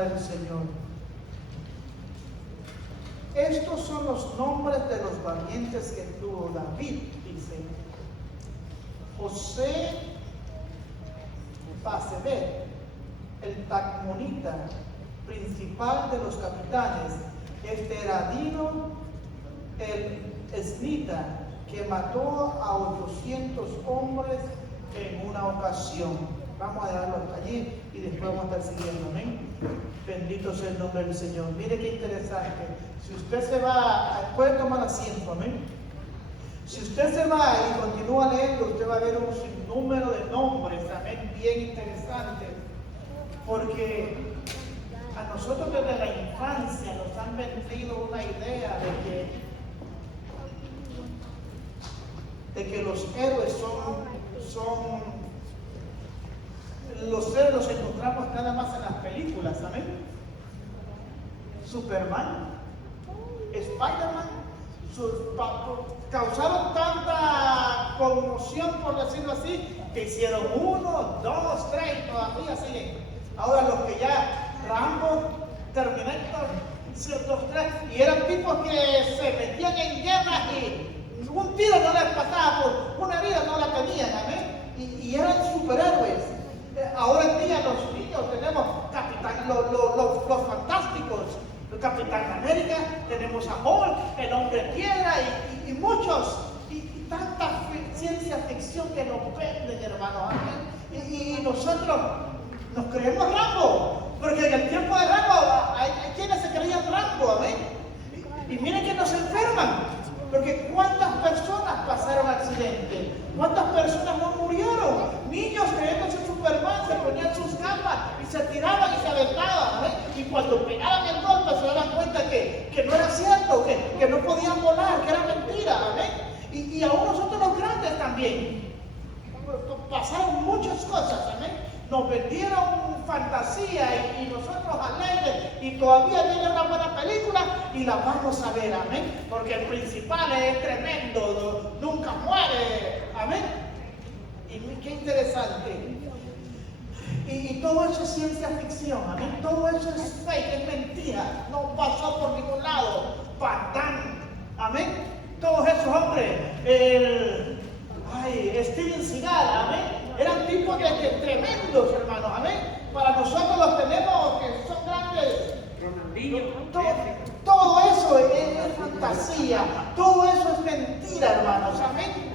palabra del Señor. Estos son los nombres de los valientes que tuvo David, dice. José Basebet, el Tacmonita, principal de los capitanes, Esteradino, el Esnita, que mató a 800 hombres en una ocasión. Vamos a dejarlo allí y después vamos a estar siguiendo, amén. Bendito sea el nombre del Señor. Mire qué interesante. Si usted se va, puede tomar asiento, amén. Si usted se va y continúa leyendo, usted va a ver un sinnúmero de nombres, amén, bien interesantes. Porque a nosotros desde la infancia nos han vendido una idea de que los héroes los héroes los encontramos nada más en las películas, amén. Superman, Spider-Man, causaron tanta conmoción, por decirlo así, que hicieron 1, 2, 3 y todavía siguen. Ahora los que ya, Rambo, Terminator, 2, 3, y eran tipos que se metían en guerras y un tiro no les pasaba, por una herida no la tenían, amén, y eran superhéroes. Ahora en día los niños tenemos los fantásticos, el Capitán América, tenemos a Hulk, el Hombre Piedra y muchos, y tanta ciencia ficción que nos venden, hermanos, y nosotros nos creemos Rambo, porque en el tiempo de Rambo hay quienes se creían Rambo, amén, y miren que nos enferman, porque cuántas personas pasaron accidentes, cuántas personas no murieron, niños creyéndose Superman, se ponían sus gafas y se tiraban y se aventaban, ¿eh? Y cuando pegaban el golpe se daban cuenta que no era cierto, que no podían volar, que era mentira, ¿eh? Y aún nosotros los grandes también pasaron muchas cosas, ¿eh? Nos vendieron fantasía y nosotros alegres, y todavía viene una buena película y la vamos a ver, amén, porque el principal es tremendo, nunca muere, amén. Y qué interesante. Y todo eso es ciencia ficción, amén. Todo eso es fake, es mentira, no pasó por ningún lado. Van Damme, amén. Todos esos hombres, Steven Seagal, amén. Eran tipos tremendos, hermanos, amén. Para nosotros los tenemos que son grandes. Todo eso es fantasía, todo eso es mentira, hermanos, amén.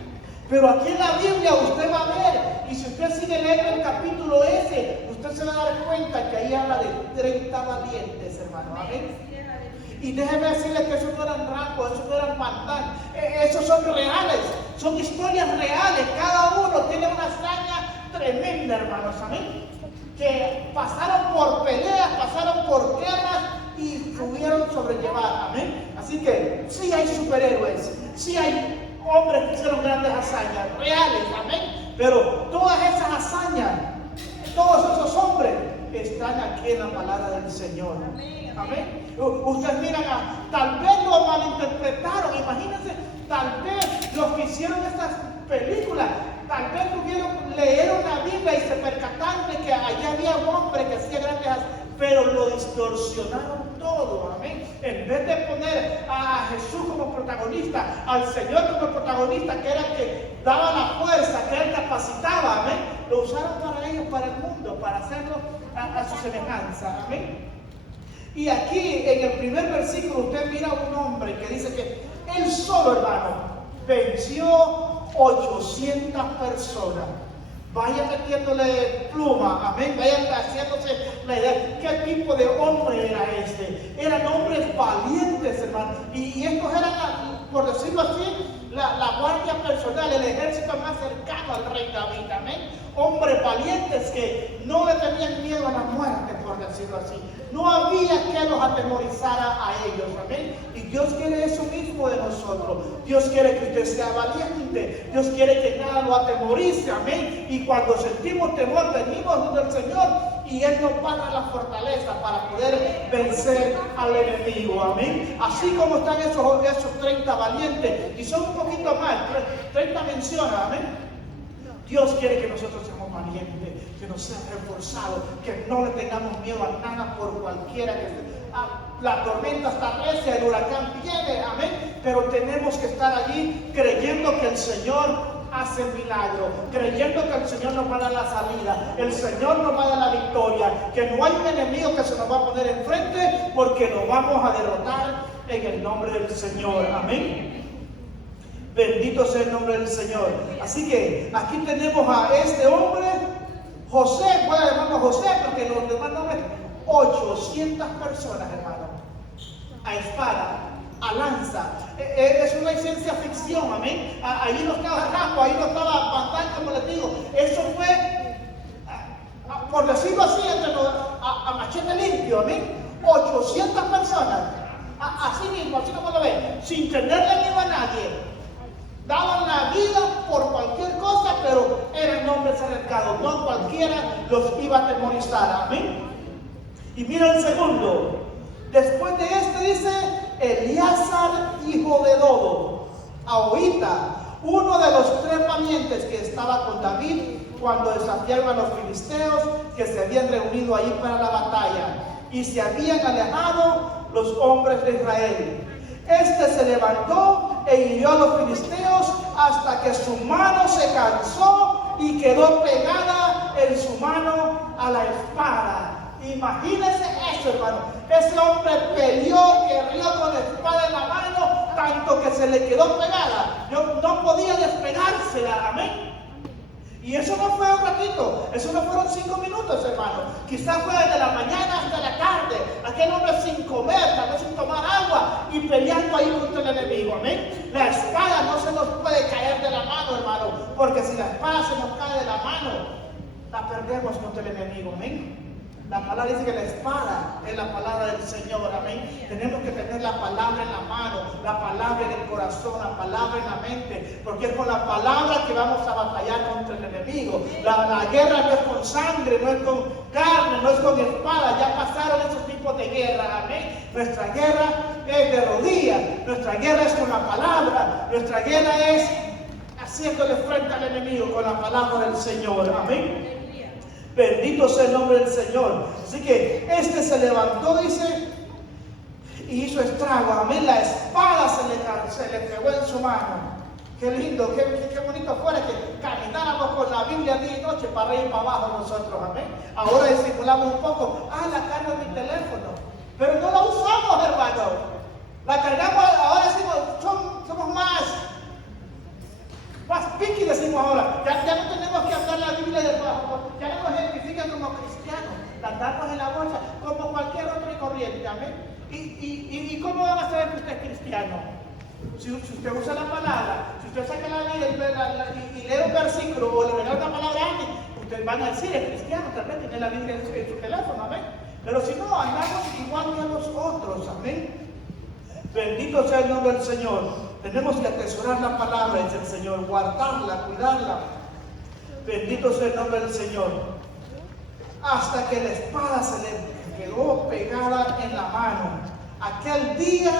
Pero aquí en la Biblia usted va a ver, y si usted sigue leyendo el capítulo ese, usted se va a dar cuenta que ahí habla de 30 valientes, hermanos, amén. Y déjeme decirle que esos no eran Rambo, esos no eran Van Damme, esos son reales, son historias reales, cada uno tiene una hazaña tremenda, hermanos, amén, que pasaron por peleas, pasaron por guerras y pudieron sobrellevar, amén. Así que sí hay superhéroes, sí hay hombres que hicieron grandes hazañas, reales, amén, pero todas esas hazañas, todos esos hombres están aquí en la palabra del Señor, amén. Ustedes miran, tal vez lo malinterpretaron, imagínense, tal vez los que hicieron estas películas, tal vez leyeron la Biblia y se percataron de que allá había un hombre que hacía grandes hazañas, pero lo distorsionaron todo, amén. En vez de poner a Jesús como protagonista, al Señor como protagonista, que era el que daba la fuerza, que él capacitaba, amén, lo usaron para ellos, para el mundo, para hacerlo a su semejanza, amén. Y aquí en el primer versículo usted mira a un hombre que dice que él solo, hermano, venció 800 personas. Vaya metiéndole pluma, amén, vayan haciéndose la idea. ¿Qué tipo de hombre era este? Eran hombres valientes, hermano. Y estos eran, por decirlo así, la guardia personal, el ejército más cercano al rey David, amén. Hombres valientes que no le tenían miedo a la muerte, por decirlo así. No había que los atemorizara a ellos, amén. Y Dios quiere eso mismo de nosotros. Dios quiere que usted sea valiente. Dios quiere que nada lo atemorice, amén. Y cuando sentimos temor, venimos del Señor y Él nos va a dar la fortaleza para poder vencer al enemigo, amén. Así como están esos 30 valientes, y son un poquito más, 30 menciona, amén. Dios quiere que nosotros seamos valientes, que nos sea reforzado, que no le tengamos miedo a nada por cualquiera que sea. La tormenta está recia, el huracán viene, amén, pero tenemos que estar allí creyendo que el Señor hace milagro, creyendo que el Señor nos va a dar la salida, el Señor nos va a dar la victoria, que no hay un enemigo que se nos va a poner enfrente, porque nos vamos a derrotar en el nombre del Señor, amén. Bendito sea el nombre del Señor. Así que aquí tenemos a este hombre, José, voy a llamarlo José porque los demás nombres, 800 personas, hermano, a espada, a lanza. Es una ciencia ficción, amén. Ahí no estaba Rambo, ahí no estaba Pantalla, como les digo. Eso fue, por decirlo así, a machete limpio, amén. 800 personas, así mismo, así como lo ven, sin tenerle miedo a nadie. Daban la vida por cualquier cosa, pero eran hombres arriesgados. No cualquiera los iba a atemorizar, amén. Y mira el segundo. Después de este dice Eleazar, hijo de Dodo, Ahohita, uno de los 3 valientes que estaba con David cuando desafiaron a los filisteos que se habían reunido ahí para la batalla y se habían alejado los hombres de Israel. Este se levantó e hirió a los filisteos hasta que su mano se cansó y quedó pegada en su mano a la espada. Imagínense eso, hermano. Ese hombre peleó, guerreó con la espada en la mano, tanto que se le quedó pegada. No podía despegársela, amén. Y eso no fue un ratito, eso no fueron 5 minutos, hermano. Quizás fue desde la mañana hasta la tarde. Aquel hombre sin comer, tal vez sin tomar agua y peleando ahí contra el enemigo, amén. La espada no se nos puede caer de la mano, hermano, porque si la espada se nos cae de la mano, la perdemos contra el enemigo, amén. La palabra dice que la espada es la palabra del Señor, amén. Tenemos que tener la palabra en la mano, la palabra en el corazón, la palabra en la mente, porque es con la palabra que vamos a batallar contra el enemigo. La guerra no es con sangre, no es con carne, no es con espada. Ya pasaron esos tipos de guerra, amén. Nuestra guerra es de rodillas, nuestra guerra es con la palabra, nuestra guerra es haciéndole frente al enemigo con la palabra del Señor, amén. Bendito sea el nombre del Señor. Así que este se levantó, dice, y hizo estrago, amén. La espada se le pegó en su mano. Qué lindo, qué bonito fuera que camináramos con la Biblia día y noche para arriba y para abajo nosotros, amén. Ahora disimulamos un poco, la cargo en mi teléfono, pero no la usamos, hermano. La cargamos, ahora decimos, somos más piqui, decimos ahora. Ya no tenemos que hablar la Biblia de abajo, ya no nos identifican como cristianos, la andamos en la bolsa como cualquier otro y corriente, amén. ¿Y cómo van a saber que usted es cristiano? Si usted usa la palabra, si usted saca la Biblia y lee un versículo o le regala una palabra a alguien, ustedes van a decir, es cristiano, tal vez tiene la Biblia en su teléfono, amén. Pero si no, andamos igual que los otros, amén. Bendito sea el nombre del Señor. Tenemos que atesorar la palabra, dice el Señor, guardarla, cuidarla. Bendito sea el nombre del Señor. Hasta que la espada se le quedó pegada en la mano. Aquel día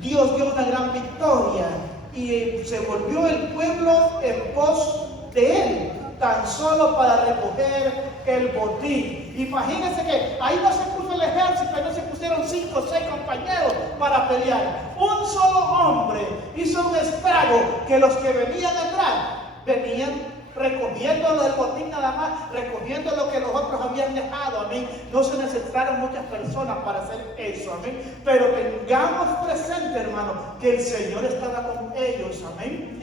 Dios dio una gran victoria y se volvió el pueblo en pos de él, tan solo para recoger el botín. Imagínense que ahí no se puso el ejército, ahí no se pusieron 5 o 6 compañeros para pelear. Un solo hombre hizo un estrago que los que venían atrás venían recogiendo del botín nada más, recogiendo lo que los otros habían dejado, amén. No se necesitaron muchas personas para hacer eso, amén. Pero tengamos presente, hermano, que el Señor estaba con ellos, amén.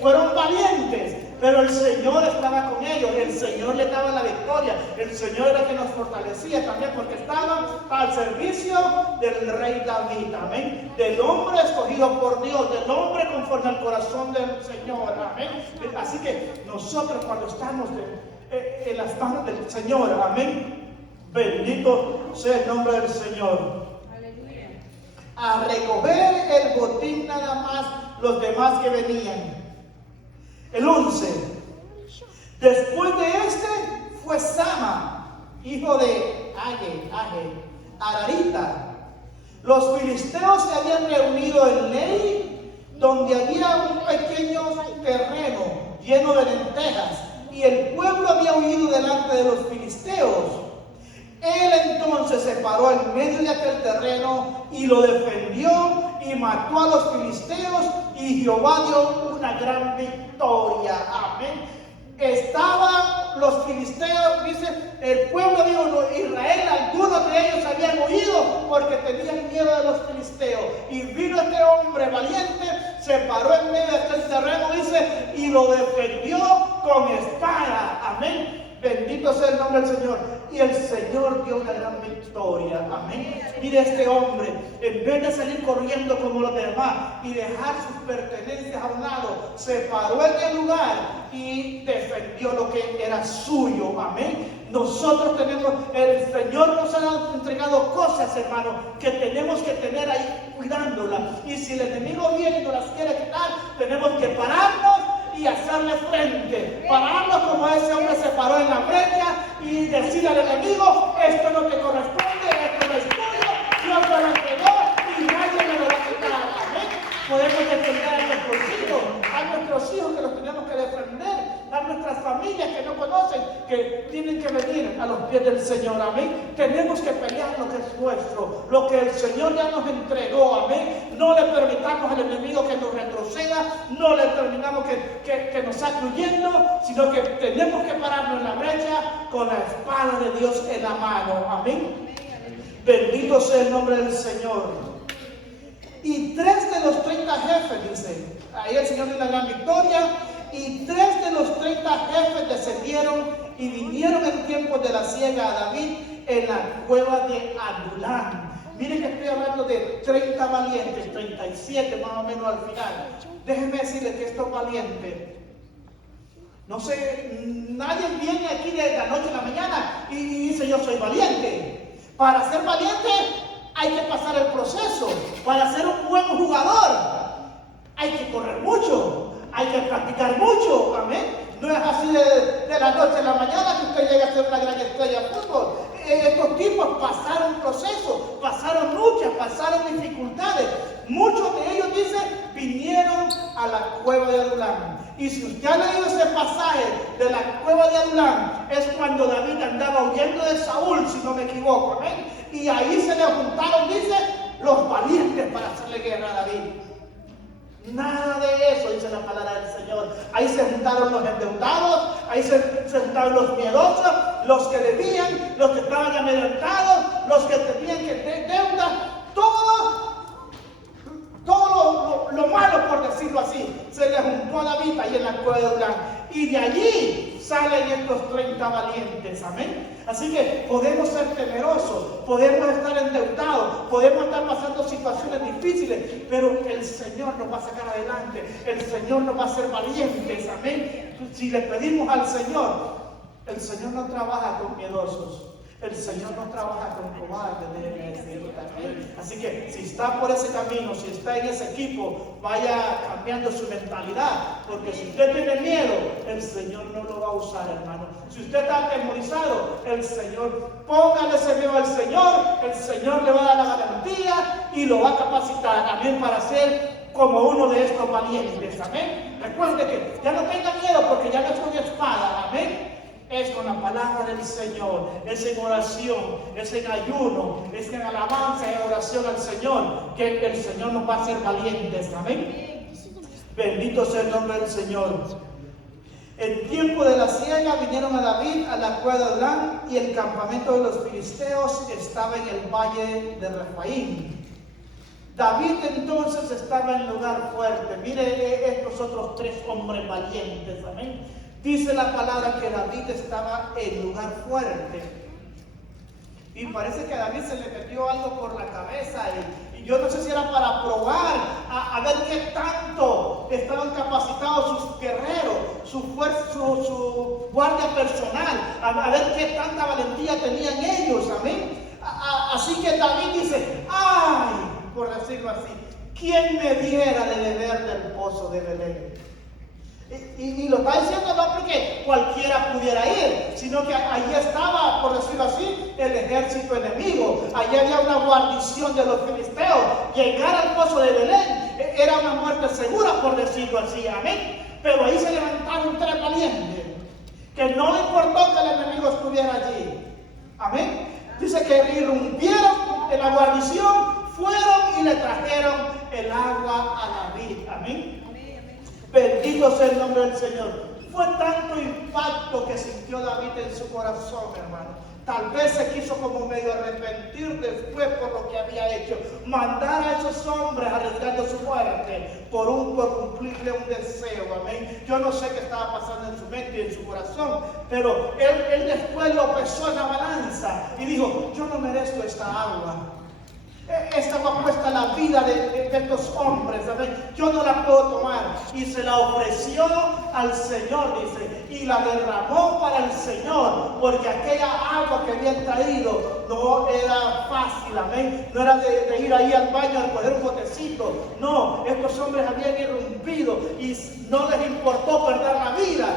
Fueron valientes, pero el Señor estaba con ellos, el Señor les daba la victoria, el Señor era el que nos fortalecía también, porque estaban al servicio del rey David, amén. Del hombre escogido por Dios, del hombre conforme al corazón del Señor, amén. Así que nosotros cuando estamos en las manos del Señor, amén, bendito sea el nombre del Señor. Aleluya. A recoger el botín nada más los demás que venían. El 11. Después de este fue Sama, hijo de Ararita. Los filisteos se habían reunido en Lei, donde había un pequeño terreno lleno de lentejas, y el pueblo había huido delante de los filisteos. Él entonces se paró en medio de aquel terreno y lo defendió y mató a los filisteos, y Jehová dio una gran victoria. Amén. Estaban los filisteos, dice, el pueblo de Israel, algunos de ellos habían huido porque tenían miedo de los filisteos. Y vino este hombre valiente, se paró en medio de aquel terreno, dice, y lo defendió con espada. Amén. Bendito sea el nombre del Señor. Y el Señor dio una gran victoria. Amén. Mire, este hombre, en vez de salir corriendo como los demás y dejar sus pertenencias a un lado, se paró en el lugar y defendió lo que era suyo. Amén. Nosotros tenemos, el Señor nos ha entregado cosas, hermanos, que tenemos que tener ahí cuidándolas. Y si el enemigo viene y nos las quiere quitar, tenemos que pararnos y hacerle frente, pararnos como ese hombre se paró en la brecha y decirle al enemigo: esto no te corresponde, esto no es tuyo, Dios me lo entregó y nadie me lo va a quitar. Amén. Podemos defender a nuestros hijos que los tenemos que defender, a nuestras familias que no conocen, que tienen que venir a los pies del Señor. Amén. Tenemos que pelear lo que es nuestro, lo que el Señor ya nos entregó. Amén. No le permitamos al enemigo que nos retroceda, no le permitamos que nos saque huyendo, sino que tenemos que pararnos en la brecha con la espada de Dios en la mano. Amén. Bendito sea el nombre del Señor. Y 3 de los 30 jefes, dice, ahí el Señor dio una gran victoria, y 3 de los 30 jefes descendieron y vinieron en tiempos de la siega a David en la cueva de Adulam. Miren que estoy hablando de 30 valientes, 37 más o menos al final. Déjenme decirles que estos valientes, no sé, nadie viene aquí de la noche a la mañana y dice: yo soy valiente. Para ser valiente hay que pasar el proceso. Para ser un buen jugador hay que correr mucho, hay que practicar mucho. Amén. No es así de la noche a la mañana que usted llega a ser una gran estrella de fútbol. Estos tipos pasaron procesos, pasaron luchas, pasaron dificultades. Muchos de ellos, dice, vinieron a la cueva de Adulam. Y si usted ha leído ese pasaje de la cueva de Adulam, es cuando David andaba huyendo de Saúl, si no me equivoco. Amén. Y ahí se le juntaron, dice, los valientes para hacerle guerra a David. Nada de eso, dice la palabra del Señor. Ahí se juntaron los endeudados, ahí se juntaron los miedosos, los que debían, los que estaban amedrentados, los que tenían que tener deuda, todo lo malo, por decirlo así, se le juntó a David ahí en la cueva de Adulam. Y de allí salen estos 30 valientes. Amén. Así que podemos ser temerosos, podemos estar endeudados, podemos estar pasando situaciones difíciles, pero el Señor nos va a sacar adelante, el Señor nos va a hacer valientes. Amén. Si le pedimos al Señor, el Señor no trabaja con miedosos, el Señor no trabaja con cobardes, déjeme decirlo también. Así que si está por ese camino, si está en ese equipo, vaya cambiando su mentalidad, porque si usted tiene miedo, el Señor no lo va a usar, hermano. Si usted está atemorizado, el Señor, póngale ese miedo al Señor, el Señor le va a dar la garantía y lo va a capacitar también para ser como uno de estos valientes. Amén. Recuerde que ya no tenga miedo, porque ya no es con espada. Amén. Es con la palabra del Señor, es en oración, es en ayuno, es en alabanza y oración al Señor, que el Señor nos va a hacer valientes. Amén. Bendito sea el nombre del Señor. En tiempo de la siega vinieron a David a la cueva de Adulam, y el campamento de los filisteos estaba en el valle de Refaim. David entonces estaba en lugar fuerte. Mire estos otros 3 hombres valientes. Amén. Dice la palabra que David estaba en lugar fuerte. Y parece que a David se le metió algo por la cabeza. Y yo no sé si era para probar, a ver qué tanto estaban capacitados sus guerreros, su fuerza, su guardia personal, a ver qué tanta valentía tenían ellos. Amén. Así que David dice: ¡ay! Por decirlo así, ¿quién me diera de beber del pozo de Belén? Y lo está diciendo no porque cualquiera pudiera ir, sino que allí estaba, por decirlo así, el ejército enemigo. Allí había una guarnición de los filisteos. Llegar al pozo de Belén era una muerte segura, por decirlo así. Amén. Pero ahí se levantaron 3 valientes. que no le importó que el enemigo estuviera allí. Amén. Dice que irrumpieron en la guarnición, fueron y le trajeron el agua a David. Amén. Bendito sea el nombre del Señor. Fue tanto impacto que sintió David en su corazón, hermano. Tal vez se quiso como medio arrepentir después por lo que había hecho. Mandar a esos hombres arriesgando su muerte por cumplirle un deseo. Amén. Yo no sé qué estaba pasando en su mente y en su corazón, pero él después lo pesó en la balanza y dijo: yo no merezco esta agua. Esta agua cuesta la vida de estos hombres, ¿sabes? Yo no la puedo tomar. Y se la ofreció al Señor, dice, y la derramó para el Señor, porque aquella agua que habían traído no era fácil, amén. No era de ir ahí al baño a coger un botecito. No, estos hombres habían irrumpido y no les importó perder la vida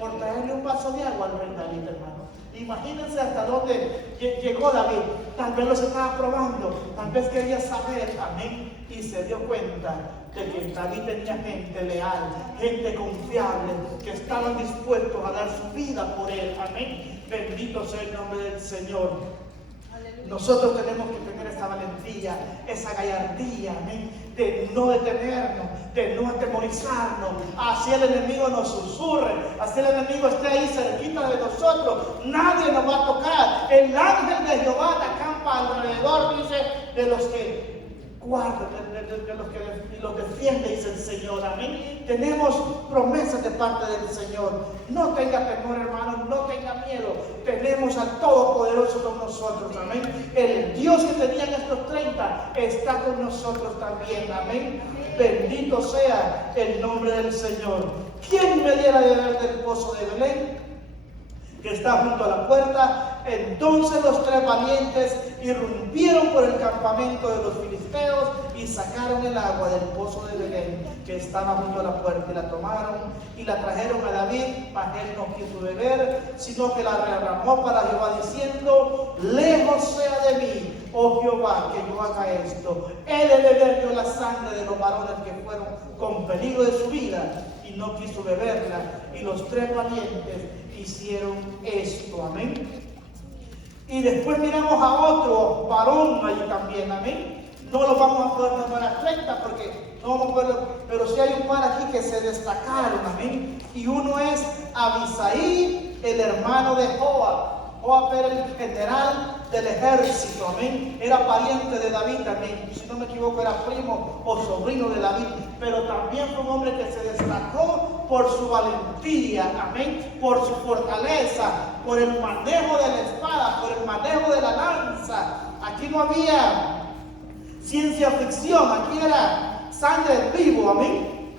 por traerle un vaso de agua al rey David, hermano. Imagínense hasta dónde llegó David. Tal vez los estaba probando, tal vez quería saber, amén, y se dio cuenta de que David tenía gente leal, gente confiable, que estaban dispuestos a dar su vida por él, amén. Bendito sea el nombre del Señor. Nosotros tenemos que tener esa valentía, esa gallardía, amén, de no detenernos, de no atemorizarnos, así el enemigo nos susurre, así el enemigo esté ahí cerquita de nosotros, nadie nos va a tocar. El ángel de Jehová acampa alrededor, dice, de los que guardan, de los que los defiende, dice el Señor, amén. Tenemos promesas de parte del Señor. No tenga temor, hermano, no tenga miedo. Tenemos al Todopoderoso con nosotros, amén. El Dios que tenían estos 30 está con nosotros también, amén. Bendito sea el nombre del Señor. ¿Quién me diera de beber del pozo de Belén, que está junto a la puerta? Entonces los 3 valientes irrumpieron por el campamento de los filisteos y sacaron el agua del pozo de Belén, que estaba junto a la puerta, y la tomaron y la trajeron a David, mas él no quiso beber, sino que la derramó para Jehová, diciendo: lejos sea de mí, oh Jehová, que yo haga esto. He de beber yo la sangre de los varones que fueron con peligro de su vida. Y no quiso beberla, y los 3 valientes hicieron esto, amén. Y después miramos a otro varón allí también, amén. No lo vamos a poder nombrar a 30 porque no vamos a poder, pero sí hay un par aquí que se destacaron, amén. Y uno es Abisaí, el hermano de Joab. Joab era el general del ejército, amén. Era pariente de David también, si no me equivoco era primo o sobrino de David, pero también fue un hombre que se destacó por su valentía, amén, por su fortaleza, por el manejo de la espada, por el manejo de la lanza. Aquí no había ciencia ficción, aquí era sangre vivo, amén.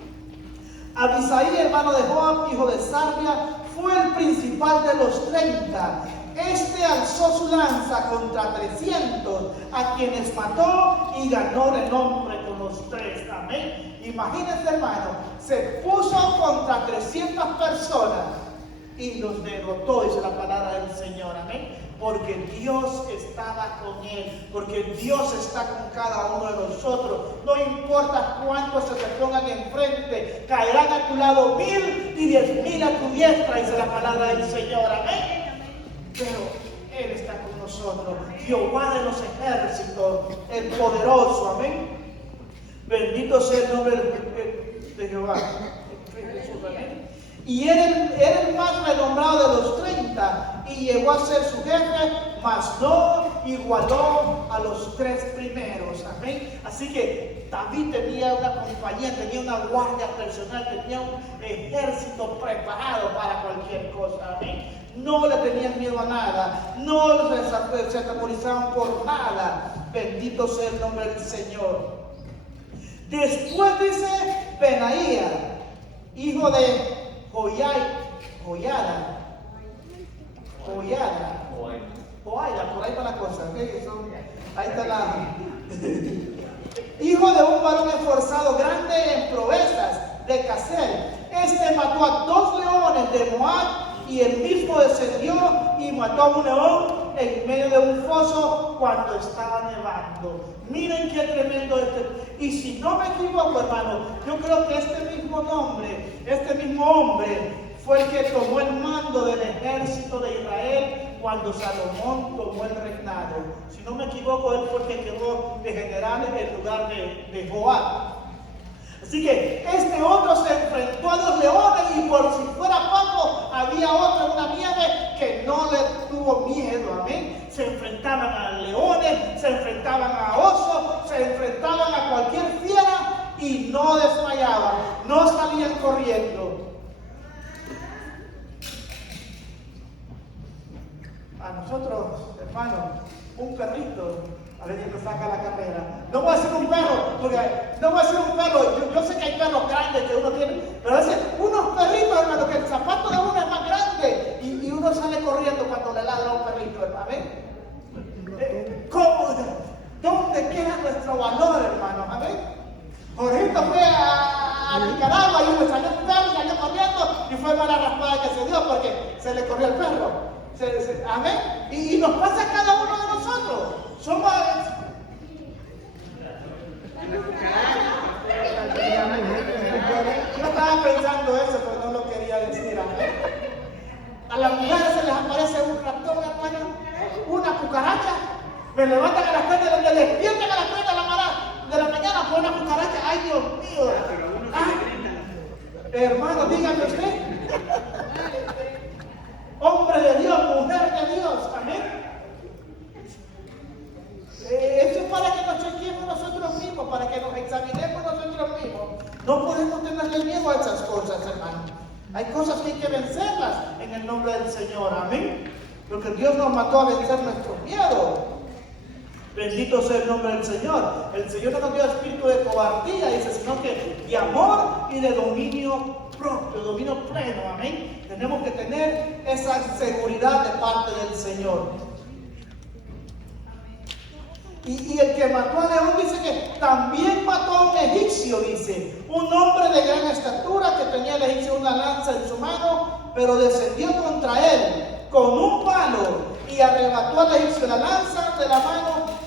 Abisaí, hermano de Joab, hijo de Sarvia, fue el principal de los 30. Este alzó su lanza contra 300, a quienes mató y ganó renombre con los 3. Amén. Imagínense, hermano, se puso contra 300 personas y los derrotó, dice la palabra del Señor. Amén. Porque Dios estaba con él, porque Dios está con cada uno de nosotros. No importa cuántos se te pongan enfrente, caerán a tu lado 1000 y 10,000 a tu diestra, dice la palabra del Señor. Amén. Pero Él está con nosotros, Jehová de los ejércitos, el poderoso, amén. Bendito sea el nombre de Jehová. Jesús, amén. Y era el más renombrado de los 30 y llegó a ser su jefe, mas no igualó a los 3 primeros, amén. Así que David tenía una compañía, tenía una guardia personal, tenía un ejército preparado para cualquier cosa, amén. No le tenían miedo a nada, no se atemorizaban por nada. Bendito sea el nombre del Señor. Después dice Benaía, hijo de Joiada, por ahí está la cosa, ¿okay? Ahí está la... hijo de un varón esforzado, grande en proezas, de Casel. Este mató a 2 leones de Moab, y él mismo descendió y mató a un león en medio de un foso cuando estaba nevando. Miren qué tremendo Y si no me equivoco, hermano, yo creo que este mismo hombre fue el que tomó el mando del ejército de Israel cuando Salomón tomó el reinado. Si no me equivoco, él fue el que quedó de general en lugar de Joab. Así que este otro se enfrentó a los leones y por si fuera poco, había otro en una nieve que no le tuvo miedo, amén. Se enfrentaban a leones, se enfrentaban a osos, se enfrentaban a cualquier fiera y no desmayaban, no salían corriendo. A nosotros, hermanos, un perrito a veces nos saca la carrera. No voy a decir un perro, porque no voy a decir un perro. Yo sé que hay perros grandes que uno tiene, pero a veces unos perritos, hermano, que el zapato de uno es más grande y uno sale corriendo cuando le ladra a un perrito, hermano. ¿Cómo? ¿Dónde queda nuestro valor, hermano? Amén. Jorgito fue a Nicaragua y uno salió un perro, salió corriendo y fue mala raspada que se dio porque se le corrió el perro. Amén. Y nos pasa a cada uno de nosotros. Somos. Yo estaba pensando eso, pero no lo quería decir. Amén. A las mujeres se les aparece un ratón, hermano, una cucaracha. Me levantan a las 3 me despiertan a las 3 de la mañana por una cucaracha. Ay, Dios mío. Hermano, dígame usted. Hombre de Dios, mujer de Dios, amén. Eso es para que nos chequemos nosotros mismos, para que nos examinemos nosotros mismos. No podemos tenerle miedo a esas cosas, hermano. Hay cosas que hay que vencerlas en el nombre del Señor, amén. Porque Dios nos mandó a vencer nuestros miedos. Bendito sea el nombre del Señor. El Señor no nos dio espíritu de cobardía, dice, sino que de amor y de dominio propio, dominio pleno, amén. Tenemos que tener esa seguridad de parte del Señor. Y el que mató a León dice que también mató a un egipcio, dice, un hombre de gran estatura que tenía el egipcio una lanza en su mano, pero descendió contra él con un palo y arrebató al egipcio la lanza de la mano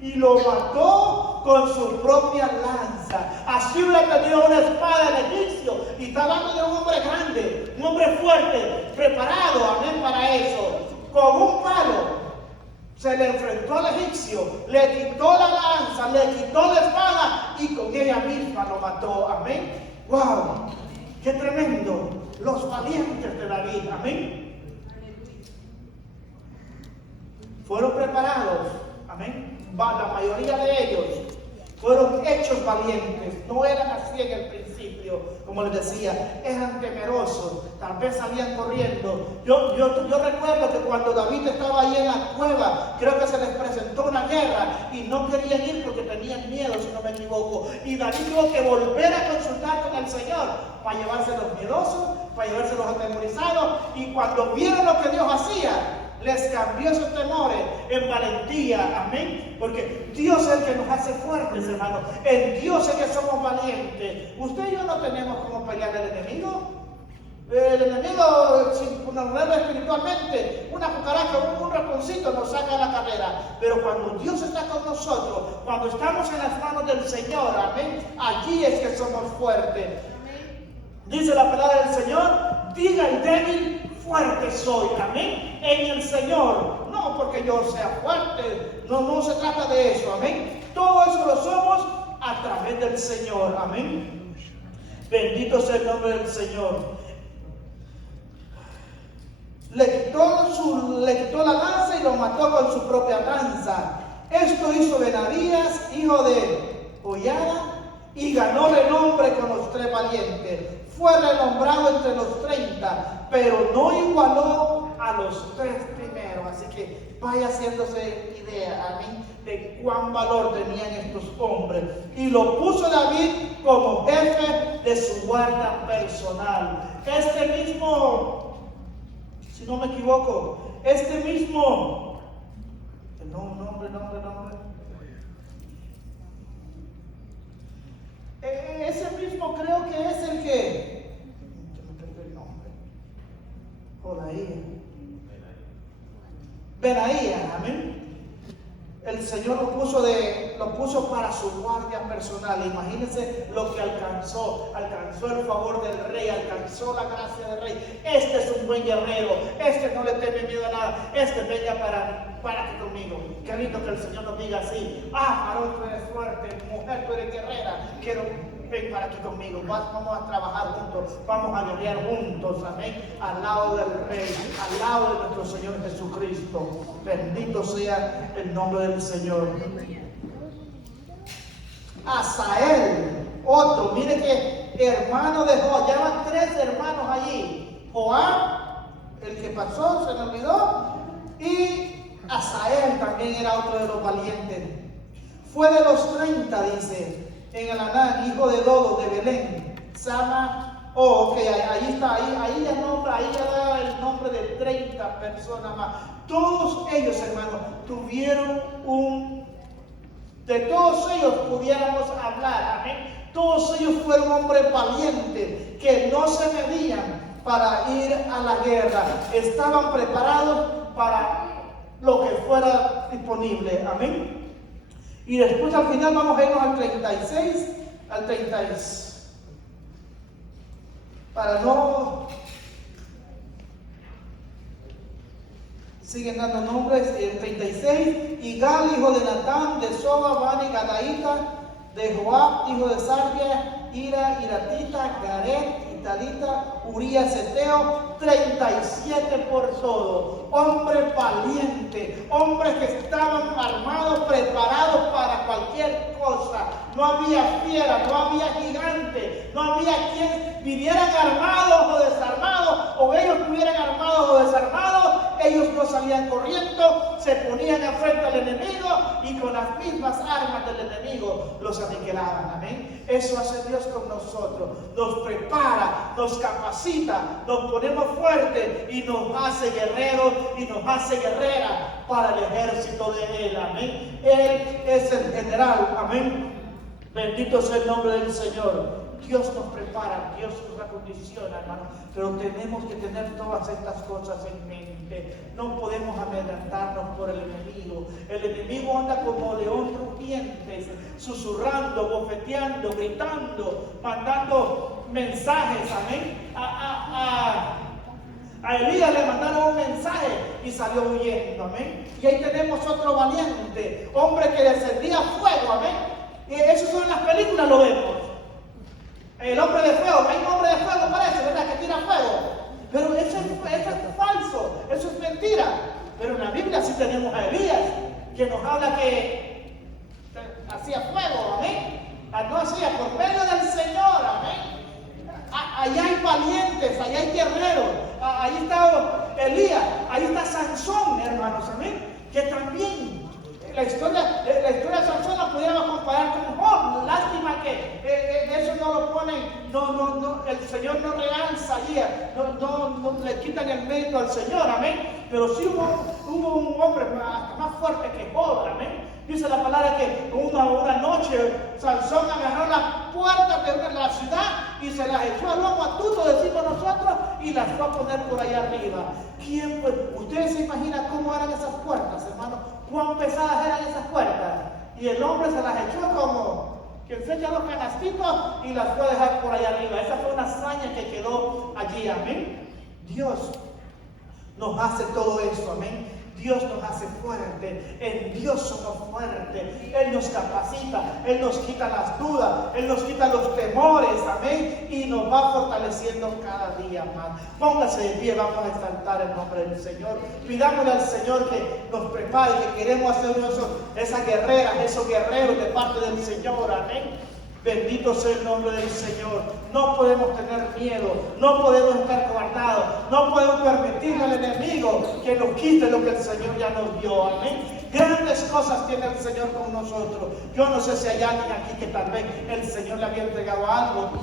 y lo mató con su propia lanza. Así hubiera tenido una espada el egipcio, y está hablando de un hombre grande, un hombre fuerte, preparado, amén, para eso. Con un palo se le enfrentó al egipcio, le quitó la lanza, le quitó la espada y con ella misma lo mató, amén. ¡Wow! ¡Qué tremendo! Los valientes de David, amén. Fueron preparados, amén. La mayoría de ellos fueron hechos valientes, no eran así en el principio, como les decía, eran temerosos, tal vez salían corriendo. Yo recuerdo que cuando David estaba ahí en la cueva, creo que se les presentó una guerra y no querían ir porque tenían miedo, si no me equivoco, y David tuvo que volver a consultar con el Señor para llevarse los miedosos, para llevarse los atemorizados, y cuando vieron lo que Dios hacía, les cambió esos temores en valentía, amén. Porque Dios es el que nos hace fuertes, hermano. En Dios es que somos valientes. Usted y yo no tenemos cómo pelear al enemigo. El enemigo, si nos mueve espiritualmente, una cucaracha, un ratoncito nos saca a la carrera. Pero cuando Dios está con nosotros, cuando estamos en las manos del Señor, amén, allí es que somos fuertes. Dice la palabra del Señor, diga el débil, fuerte soy, amén, en el Señor. No porque yo sea fuerte, no se trata de eso, amén. Todo eso lo somos a través del Señor, amén. Bendito sea el nombre del Señor. Le quitó la lanza y lo mató con su propia lanza. Esto hizo Benadías, hijo de Joiada, y ganó renombre con los 3 valientes. Fue renombrado entre los 30, pero no igualó a los 3 primeros. Así que vaya haciéndose idea, amén, de cuán valor tenían estos hombres. Y lo puso David como jefe de su guarda personal. Este mismo, si no me equivoco, ese mismo creo que es el que, yo no tengo el nombre, Benaía, amén. El Señor lo puso para su guardia personal. Imagínense lo que alcanzó el favor del rey, alcanzó la gracia del rey. Este es un buen guerrero, este no le teme miedo a nada, este venga para aquí conmigo. Qué lindo que el Señor nos diga así: varón, tú eres fuerte, mujer, tú eres guerrera, ven para aquí conmigo, vamos a trabajar juntos, vamos a guerrear juntos, amén, al lado del Rey, al lado de nuestro Señor Jesucristo. Bendito sea el nombre del Señor. Asael, otro, mire que hermano de Joab, ya van 3 hermanos allí: Joab, el que pasó, se me olvidó, y Asael también era otro de los valientes. Fue de los 30, dice, en el Anán, hijo de Dodo, de Belén, Sama. Ahí está, ahí ya da el nombre de 30 personas más. Todos ellos, hermanos, de todos ellos pudiéramos hablar, amén. Todos ellos fueron hombres valientes, que no se medían para ir a la guerra, estaban preparados para lo que fuera disponible, amén. Y después al final vamos a irnos al 36, al 36. Para no... Siguen dando nombres. El 36. Igal, hijo de Natán, de Soba, Bani, Gadaíta, de Joab, hijo de Sarvia, Ira, Iratita, Garet, Italita, Urías, Eteo. 37 por todo. Hombres valientes, hombres que estaban armados, preparados para cualquier cosa. No había fiera, no había gigante, no había quien vivieran armados o desarmados, o ellos estuvieran armados o desarmados. Ellos no salían corriendo, se ponían enfrente al enemigo y con las mismas armas del enemigo los aniquilaban. Amén. Eso hace Dios con nosotros. Nos prepara, nos capacita, nos ponemos fuertes y nos hace guerreros y nos hace guerrera para el ejército de Él. Amén. Él es el general. Amén. Bendito sea el nombre del Señor. Dios nos prepara, Dios nos acondiciona, hermano, pero tenemos que tener todas estas cosas en mente. No podemos amedrentarnos por el enemigo. El enemigo anda como león rugiente, susurrando, bofeteando, gritando, mandando mensajes, amén. A Elías le mandaron un mensaje y salió huyendo, amén. Y ahí tenemos otro valiente, hombre que descendía fuego, amén. Y eso son en las películas, lo vemos. El hombre de fuego, hay un hombre de fuego, parece, ¿verdad? Que tira fuego. Pero eso es falso, eso es mentira. Pero en la Biblia sí tenemos a Elías, que nos habla que hacía fuego, amén. No hacía, por medio del Señor, amén. Allá hay valientes, allá hay guerreros. Ahí está Elías, ahí está Sansón, hermanos, amén. Que también la historia de Sansón la pudiéramos comparar con Job. Lástima que eso no lo ponen, el Señor no realza allí, no le quitan el mérito al Señor, amén. Pero sí hubo un hombre más fuerte que Job, amén. Dice la palabra que una noche Sansón agarró las puertas de la ciudad y se las echó al lomo a tuto, decimos nosotros, y las fue a poner por allá arriba. ¿Quién fue? ¿Ustedes se imaginan cómo eran esas puertas, hermano? ¿Cuán pesadas eran esas puertas? Y el hombre se las echó como que se echa los canastitos y las fue a dejar por allá arriba. Esa fue una hazaña que quedó allí, amén. Dios nos hace todo eso, amén. Dios nos hace fuertes, en Dios somos fuertes, Él nos capacita, Él nos quita las dudas, Él nos quita los temores, amén, y nos va fortaleciendo cada día más. Póngase de pie, vamos a exaltar el nombre del Señor, pidámosle al Señor que nos prepare, que queremos hacer esas guerreras, esos guerreros de parte del Señor, amén. Bendito sea el nombre del Señor. No podemos tener miedo, no podemos estar cobardados, no podemos permitirle al enemigo que nos quite lo que el Señor ya nos dio. Amén. Grandes cosas tiene el Señor con nosotros. Yo no sé si hay alguien aquí que tal vez el Señor le había entregado algo